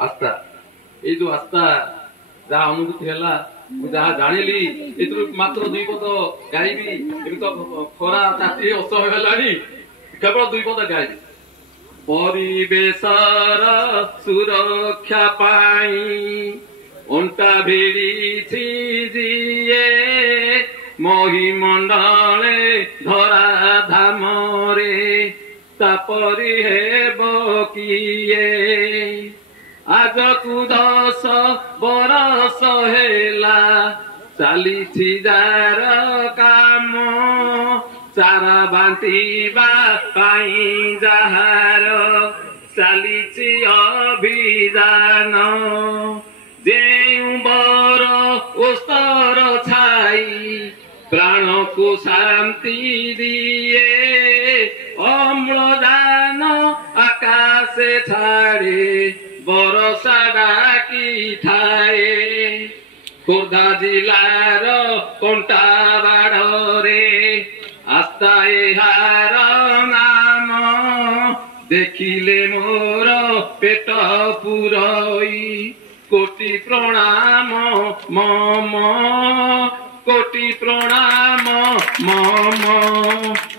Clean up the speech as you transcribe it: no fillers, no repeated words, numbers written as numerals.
आस्था ये जो आस्था जहाँ अनुभूति है जहाँ जानिली ए मात्र दुई पद गायबी तो खरा ताती असह्य केवल दुई पद गायबी परिवेशर सुरक्षा पाई अंटा भिड़ी जीए महिमंडले धरा धामरे तापरी हेब किए आज कु 10 बरस हेला चली जार काम चारा बांटिबा पाई जहार चली अभियान जेउ बर ओस्तर छाई प्राण को शांति दिए अम्लजान आकाशे छाड़े बरसा डाकी ठाए खोर्धा जिलार कंटाबाड़े आस्था एहार नाम देखिले मोर पेट पुरई कोटि प्रणाम मम कोटि प्रणाम मम।